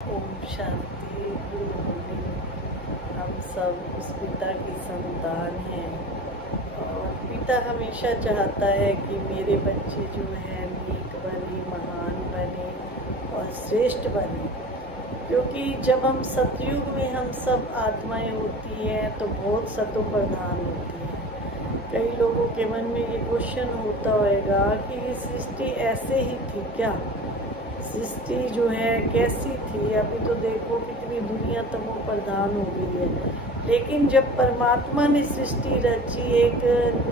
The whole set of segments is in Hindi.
ओम शांति। गुरु गोविंद। हम सब उस पिता की संतान हैं और पिता हमेशा चाहता है कि मेरे बच्चे जो हैं नेक बने, महान बने और श्रेष्ठ बने। क्योंकि जब हम सतयुग में हम सब आत्माएं होती हैं तो बहुत सतो प्रधान होती हैं। कई लोगों के मन में ये क्वेश्चन होता होगा कि ये सृष्टि ऐसे ही थी क्या? सृष्टि जो है कैसी थी? अभी तो देखो कितनी दुनिया तमो प्रधान हो गई है। लेकिन जब परमात्मा ने सृष्टि रची, एक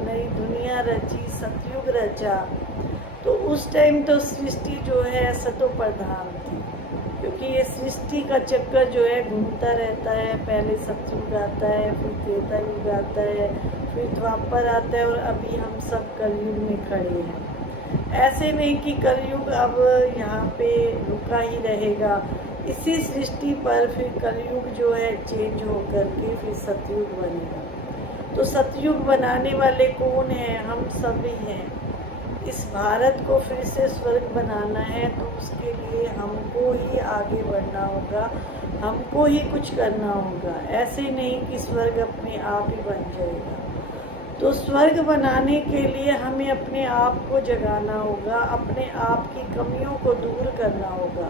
नई दुनिया रची, सतयुग रचा, तो उस टाइम तो सृष्टि जो है सतो प्रधान थी। क्योंकि ये सृष्टि का चक्कर जो है घूमता रहता है। पहले सतयुग आता है, फिर त्रेता युग आता है, फिर द्वापर आता है और अभी हम सब कलयुग में खड़े हैं। ऐसे नहीं कि कलयुग अब यहाँ पे रुका ही रहेगा। इसी सृष्टि पर फिर कलयुग जो है चेंज होकर के फिर सतयुग बनेगा। तो सतयुग बनाने वाले कौन हैं? हम सभी हैं। इस भारत को फिर से स्वर्ग बनाना है तो उसके लिए हमको ही आगे बढ़ना होगा, हमको ही कुछ करना होगा। ऐसे नहीं कि स्वर्ग अपने आप ही बन जाएगा। तो स्वर्ग बनाने के लिए हमें अपने आप को जगाना होगा, अपने आप की कमियों को दूर करना होगा।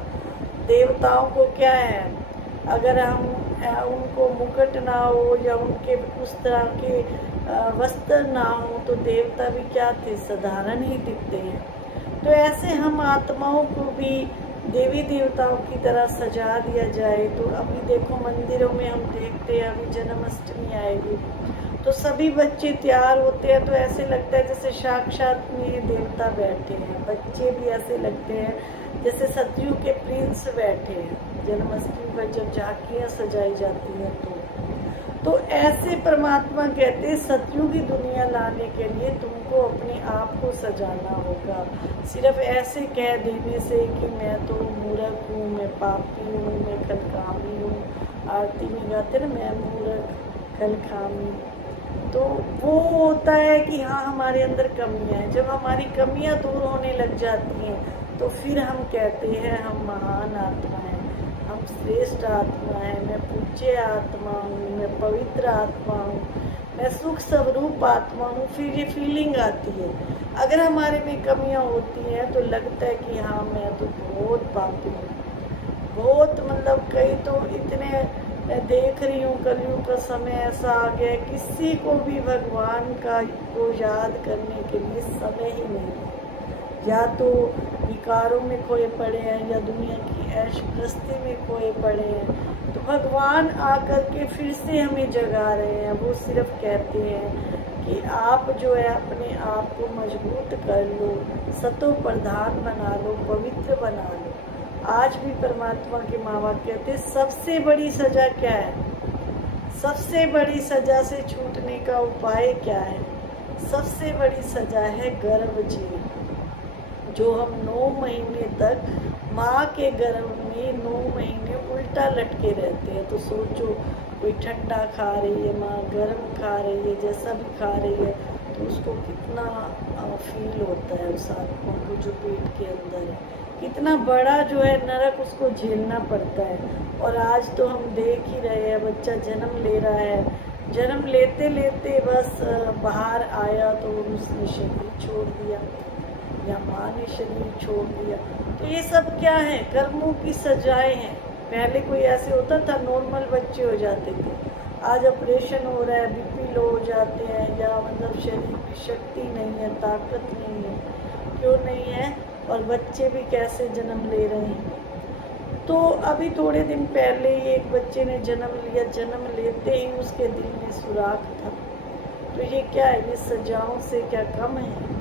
देवताओं को क्या है, अगर हम उनको मुकुट ना हो या उनके उस तरह के वस्त्र ना हो तो देवता भी क्या थे? साधारण ही दिखते हैं। तो ऐसे हम आत्माओं को भी देवी देवताओं की तरह सजा दिया जाए। तो अभी देखो मंदिरों में हम देखते हैं, अभी जन्माष्टमी आएगी तो सभी बच्चे तैयार होते हैं तो ऐसे लगता है जैसे साक्षात में देवता बैठे हैं। बच्चे भी ऐसे लगते हैं जैसे सतयुग के प्रिंस बैठे हैं। जन्माष्टमी पर जब झांकियाँ सजाई जाती हैं तो ऐसे परमात्मा कहते हैं सतयुग की दुनिया लाने के लिए तुमको अपने आप को सजाना होगा। सिर्फ ऐसे कह देने से कि मैं तो मूर्ख हूँ, मैं पापी हूँ, मैं कलकामी हूँ, आरती में गाते ना मैं मूर्ख कलकामी, तो वो होता है कि हाँ हमारे अंदर कमियां हैं। जब हमारी कमियां दूर होने लग जाती हैं तो फिर हम कहते हैं हम महान आत्मा हैं, हम श्रेष्ठ आत्मा हैं, मैं पूज्य आत्मा हूँ, मैं पवित्र आत्मा हूँ, मैं सुख स्वरूप आत्मा हूँ। फिर ये फीलिंग आती है। अगर हमारे में कमियां होती हैं तो लगता है कि हाँ मैं तो बहुत पापी हूँ, बहुत मतलब कई तो इतने मैं देख रही हूँ कलयुग का समय ऐसा आ गया है किसी को भी भगवान का को याद करने के लिए समय ही नहीं है। या तो विकारों में खोए पड़े हैं या दुनिया की ऐश प्रस्ती में खोए पड़े हैं। तो भगवान आकर के फिर से हमें जगा रहे हैं। वो सिर्फ कहते हैं कि आप जो है अपने आप को मजबूत कर लो, सतो प्रधान बना लो, पवित्र बना लो। आज भी परमात्मा के माँ बाप कहते हैं सबसे बड़ी सजा क्या है? सबसे बड़ी सजा से छूटने का उपाय क्या है? सबसे बड़ी सजा है गर्भ जीव। जो हम 9 महीने तक माँ के गर्भ में 9 महीने उल्टा लटके रहते हैं। तो सोचो कोई ठंडा खा रही है माँ, गर्म खा रही है, जैसा भी खा रही है तो उसको कितना फील होता है उस आत्मा को जो पेट के अंदर है। कितना बड़ा जो है नरक उसको झेलना पड़ता है। और आज तो हम देख ही रहे हैं बच्चा जन्म ले रहा है, जन्म लेते लेते बस बाहर आया तो उसने शरीर छोड़ दिया या माँ ने शरीर छोड़ दिया। तो ये सब क्या है? कर्मों की सजाएं हैं। पहले कोई ऐसे होता था नॉर्मल बच्चे हो जाते थे, आज ऑपरेशन हो रहा है, बीपी लो हो जाते हैं या मतलब शरीर की शक्ति नहीं है, ताकत नहीं है। क्यों नहीं है? और बच्चे भी कैसे जन्म ले रहे हैं। तो अभी थोड़े दिन पहले ही एक बच्चे ने जन्म लिया, जन्म लेते ही उसके दिल में सुराख था। तो ये क्या है? ये सजाओं से क्या कम है?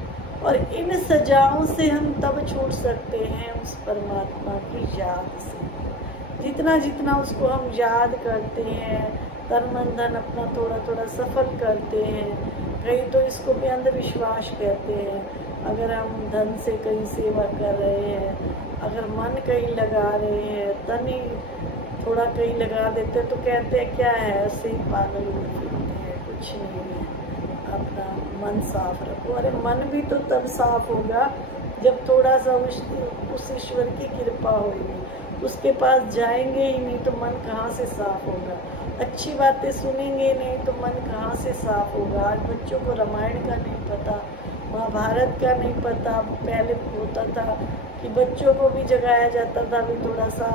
और इन सजाओं से हम तब छूट सकते हैं उस परमात्मा की याद से। जितना जितना उसको हम याद करते हैं, तन मन धन अपना थोड़ा थोड़ा सफल करते हैं। कई तो इसको भी अंधविश्वास कहते हैं। अगर हम धन से कहीं सेवा कर रहे हैं, अगर मन कहीं लगा रहे हैं, तन ही थोड़ा कहीं लगा देते हैं तो कहते हैं क्या है, ऐसे ही पागल फिरते हैं, कुछ नहीं है, अपना मन साफ रखो। अरे मन भी तो तब साफ होगा जब थोड़ा सा उस ईश्वर की कृपा होगी। उसके पास जाएंगे ही नहीं तो मन कहाँ से साफ होगा। अच्छी बातें सुनेंगे नहीं तो मन कहाँ से साफ होगा। आज बच्चों को रामायण का नहीं पता, महाभारत का नहीं पता। पहले होता था कि बच्चों को भी जगाया जाता था, भी थोड़ा सा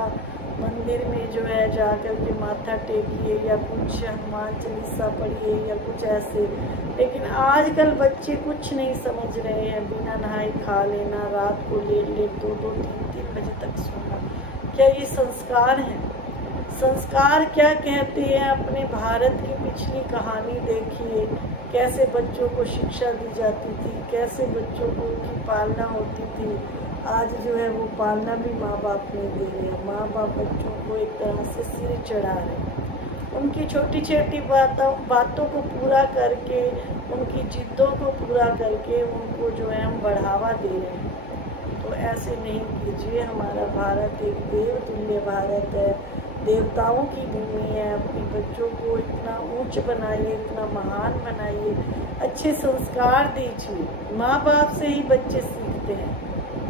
मंदिर में जो है जा कर के माथा टेकिए या कुछ हनुमान चालीसा पढ़िए या कुछ ऐसे। लेकिन आजकल बच्चे कुछ नहीं समझ रहे हैं। बिना नहाए खा लेना, रात को लेट 2-3 बजे तक सोना, क्या ये संस्कार हैं? संस्कार क्या कहते हैं? अपने भारत की पिछली कहानी देखिए, कैसे बच्चों को शिक्षा दी जाती थी, कैसे बच्चों को उनकी पालना होती थी। आज जो है वो पालना भी माँ बाप नहीं दे रहे। माँ बाप बच्चों को एक तरह से सिर चढ़ा रहे हैं। उनकी छोटी छोटी बातों को पूरा करके, उनकी जिद्दों को पूरा करके उनको जो है हम बढ़ावा दे रहे हैं। तो ऐसे नहीं कीजिए। हमारा भारत एक देव तुल्य भारत है, देवताओं की भूमि है। अपने बच्चों को इतना ऊंच बनाइए, इतना महान बनाइए, अच्छे संस्कार दीजिए। माँ बाप से ही बच्चे सीखते हैं।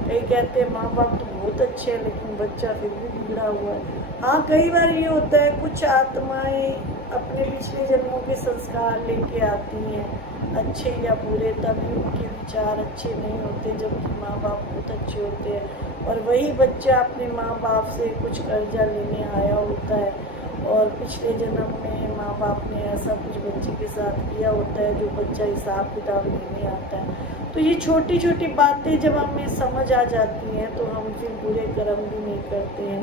कई कहते हैं माँ बाप तो बहुत अच्छे हैं लेकिन बच्चा फिर भी बिगड़ा हुआ है। हाँ, कई बार ये होता है, कुछ आत्माएं अपने पिछले जन्मों के संस्कार लेके आती हैं, अच्छे या बुरे, तभी उनके विचार अच्छे नहीं होते, जबकि माँ बाप बहुत अच्छे होते हैं। और वही बच्चा अपने माँ बाप से कुछ कर्जा लेने आया होता है और पिछले जन्म में माँ बाप ने ऐसा कुछ बच्चे के साथ किया होता है जो बच्चा हिसाब किताब लेने आता है। तो ये छोटी छोटी बातें जब हमें समझ आ जाती हैं तो हम फिर बुरे कर्म भी नहीं करते हैं,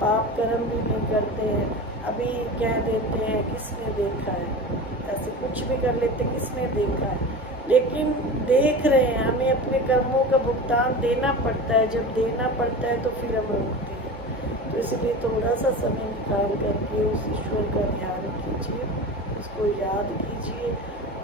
पाप कर्म भी नहीं करते हैं। अभी कह देते हैं किसने देखा है, ऐसे कुछ भी कर लेते, किसने देखा है। लेकिन देख रहे हैं, हमें अपने कर्मों का भुगतान देना पड़ता है। जब देना पड़ता है तो फिर हम रोकते हैं। तो इसलिए थोड़ा सा समय निकाल करके उस ईश्वर का ध्यान कीजिए, उसको याद कीजिए।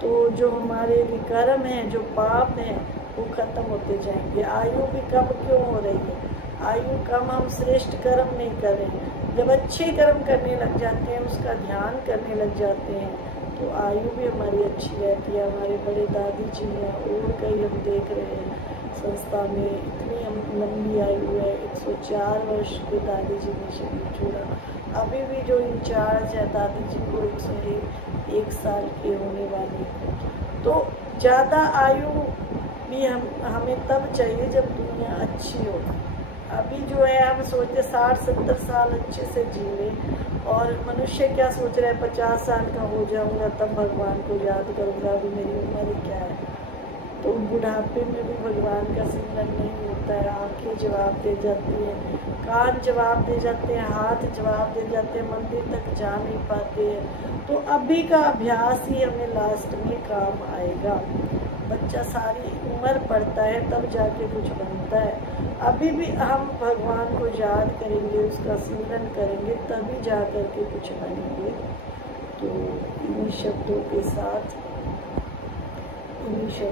तो जो हमारे विकर्म हैं, जो पाप हैं, वो खत्म होते जाएंगे। आयु भी कम क्यों हो रही है? आयु कम हम श्रेष्ठ कर्म नहीं कर रहे हैं। जब अच्छे कर्म करने लग जाते हैं, उसका ध्यान करने लग जाते हैं, तो आयु भी हमारी अच्छी रहती है। हमारे बड़े दादी जी हैं और कई हम देख रहे हैं संस्था में, इतनी हम लंबी आयु है, 104 वर्ष के दादी जी ने शरीर छोड़ा। अभी भी जो इंचार्ज है दादी जी को 101 साल के होने वाली। तो ज़्यादा आयु भी हमें तब चाहिए जब दुनिया अच्छी हो। अभी जो है हम सोचते 60-70 साल अच्छे से जी लें, और मनुष्य क्या सोच रहा है 50 साल का हो जाऊंगा तब भगवान को याद करूंगा, अभी मेरी उम्र क्या है। तो बुढ़ापे में भी भगवान का सिमरन नहीं होता है। आंखें जवाब दे जाती हैं, कान जवाब दे जाते हैं, हाथ जवाब दे जाते हैं, मंदिर तक जा नहीं पाते हैं। तो अभी का अभ्यास ही हमें लास्ट में काम आएगा। बच्चा सारी उम्र पढ़ता है तब जाके कुछ बनता है। अभी भी हम भगवान को याद करेंगे, उसका सिमरन करेंगे, तभी जा कर के कुछ बनेंगे। तो इन्हीं शब्दों के साथ, हमेशा